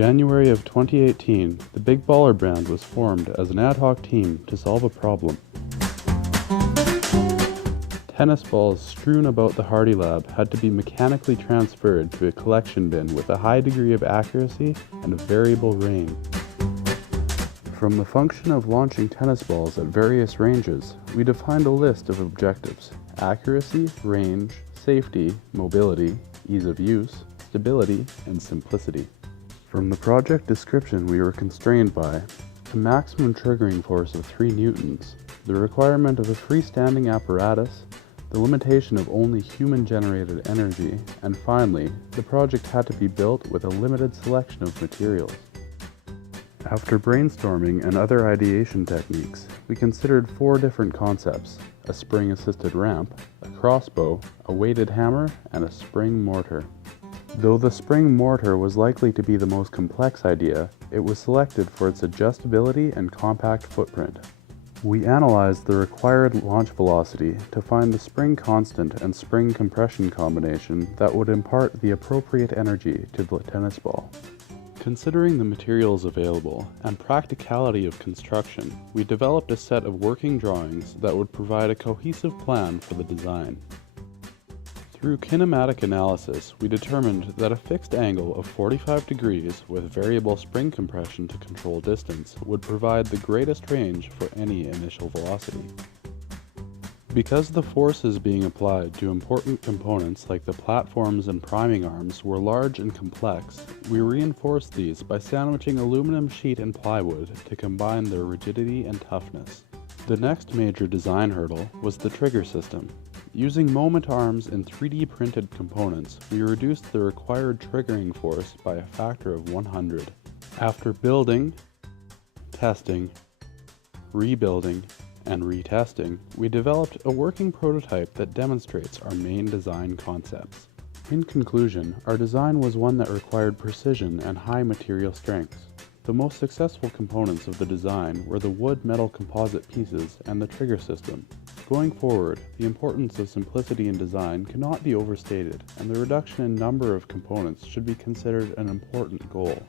January of 2018, the Big Baller brand was formed as an ad hoc team to solve a problem. Tennis balls strewn about the Hardy Lab had to be mechanically transferred to a collection bin with a high degree of accuracy and a variable range. From the function of launching tennis balls at various ranges, we defined a list of objectives: accuracy, range, safety, mobility, ease of use, stability, and simplicity. From the project description, we were constrained by a maximum triggering force of 3 newtons, the requirement of a freestanding apparatus, the limitation of only human-generated energy, and finally, the project had to be built with a limited selection of materials. After brainstorming and other ideation techniques, we considered 4 different concepts: a spring-assisted ramp, a crossbow, a weighted hammer, and a spring mortar. Though the spring mortar was likely to be the most complex idea, it was selected for its adjustability and compact footprint. We analyzed the required launch velocity to find the spring constant and spring compression combination that would impart the appropriate energy to the tennis ball. Considering the materials available and practicality of construction, we developed a set of working drawings that would provide a cohesive plan for the design. Through kinematic analysis, we determined that a fixed angle of 45 degrees with variable spring compression to control distance would provide the greatest range for any initial velocity. Because the forces being applied to important components like the platforms and priming arms were large and complex, we reinforced these by sandwiching aluminum sheet and plywood to combine their rigidity and toughness. The next major design hurdle was the trigger system. Using moment arms and 3D printed components, we reduced the required triggering force by a factor of 100. After building, testing, rebuilding, and retesting, we developed a working prototype that demonstrates our main design concepts. In conclusion, our design was one that required precision and high material strengths. The most successful components of the design were the wood-metal composite pieces and the trigger system. Going forward, the importance of simplicity in design cannot be overstated, and the reduction in number of components should be considered an important goal.